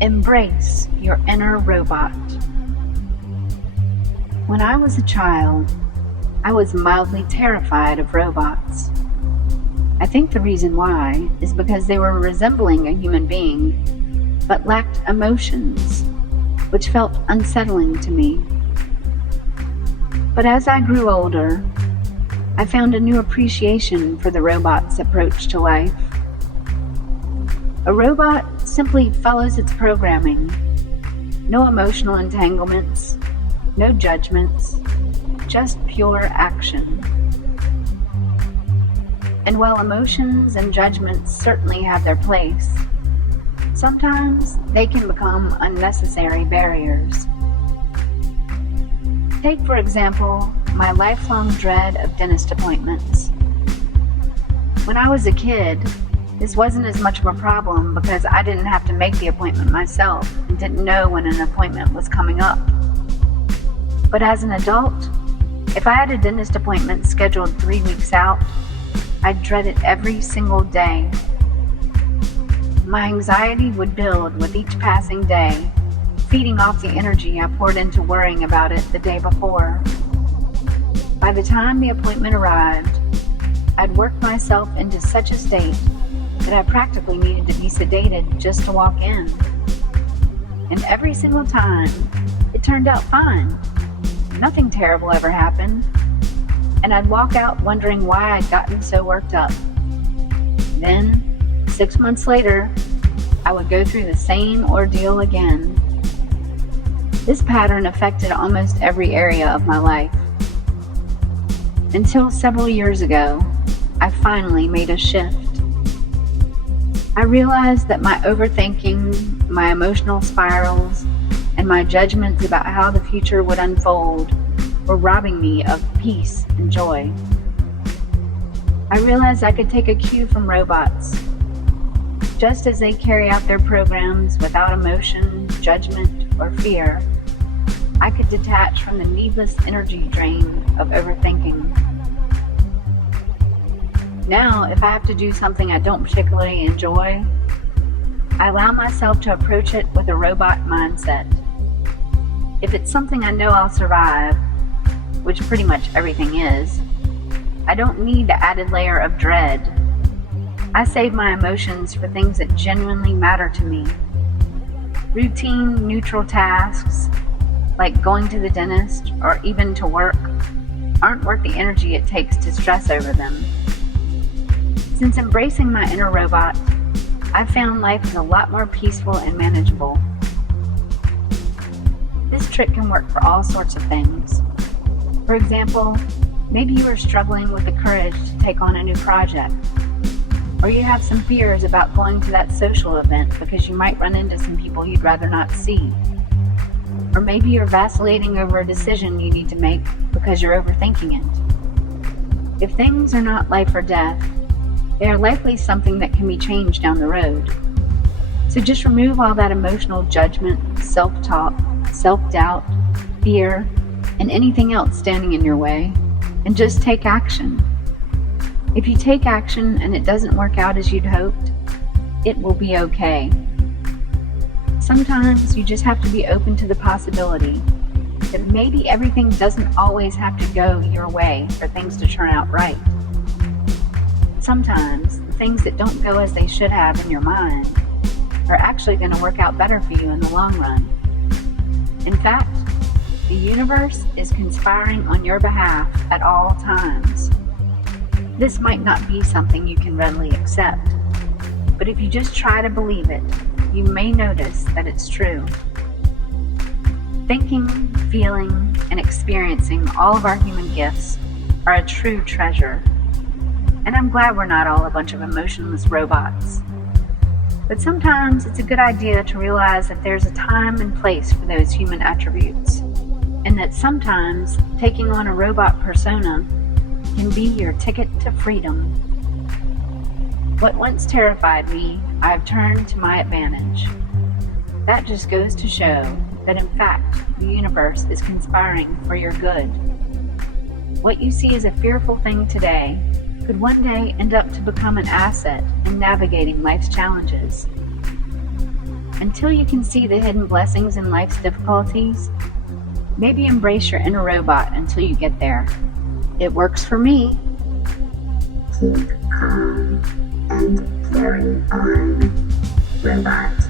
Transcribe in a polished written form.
Embrace your inner robot. When I was a child, I was mildly terrified of robots. I think the reason why is because they were resembling a human being, but lacked emotions, which felt unsettling to me. But as I grew older, I found a new appreciation for the robot's approach to life. A robot simply follows its programming. No emotional entanglements, no judgments, just pure action. And while emotions and judgments certainly have their place, sometimes they can become unnecessary barriers. Take, for example, my lifelong dread of dentist appointments. When I was a kid, this wasn't as much of a problem because I didn't have to make the appointment myself and didn't know when an appointment was coming up. But as an adult, if I had a dentist appointment scheduled 3 weeks out, I dread it every single day. My anxiety would build with each passing day, feeding off the energy I poured into worrying about it the day before. By the time the appointment arrived, I'd worked myself into such a state that I practically needed to be sedated just to walk in. And every single time, it turned out fine. Nothing terrible ever happened. And I'd walk out wondering why I'd gotten so worked up. Then, 6 months later, I would go through the same ordeal again. This pattern affected almost every area of my life. Until several years ago, I finally made a shift. I realized that my overthinking, my emotional spirals, and my judgments about how the future would unfold were robbing me of peace and joy. I realized I could take a cue from robots. Just as they carry out their programs without emotion, judgment, or fear, I could detach from the needless energy drain of overthinking. Now, if I have to do something I don't particularly enjoy, I allow myself to approach it with a robot mindset. If it's something I know I'll survive, which pretty much everything is, I don't need the added layer of dread. I save my emotions for things that genuinely matter to me. Routine, neutral tasks, like going to the dentist or even to work, aren't worth the energy it takes to stress over them. Since embracing my inner robot, I've found life is a lot more peaceful and manageable. This trick can work for all sorts of things. For example, maybe you are struggling with the courage to take on a new project, or you have some fears about going to that social event because you might run into some people you'd rather not see. Or maybe you're vacillating over a decision you need to make because you're overthinking it. If things are not life or death, they are likely something that can be changed down the road. So just remove all that emotional judgment, self-talk, self-doubt, fear, and anything else standing in your way, and just take action. If you take action and it doesn't work out as you'd hoped, it will be okay. Sometimes you just have to be open to the possibility that maybe everything doesn't always have to go your way for things to turn out right. Sometimes the things that don't go as they should have in your mind are actually going to work out better for you in the long run. In fact, the universe is conspiring on your behalf at all times. This might not be something you can readily accept, but if you just try to believe it, you may notice that it's true. Thinking, feeling, and experiencing all of our human gifts are a true treasure. And I'm glad we're not all a bunch of emotionless robots. But sometimes it's a good idea to realize that there's a time and place for those human attributes, and that sometimes taking on a robot persona can be your ticket to freedom. What once terrified me, I've turned to my advantage. That just goes to show that in fact, the universe is conspiring for your good. What you see as a fearful thing today could one day end up to become an asset in navigating life's challenges. Until you can see the hidden blessings in life's difficulties, maybe embrace your inner robot until you get there. It works for me. Keep calm and carry on, robot.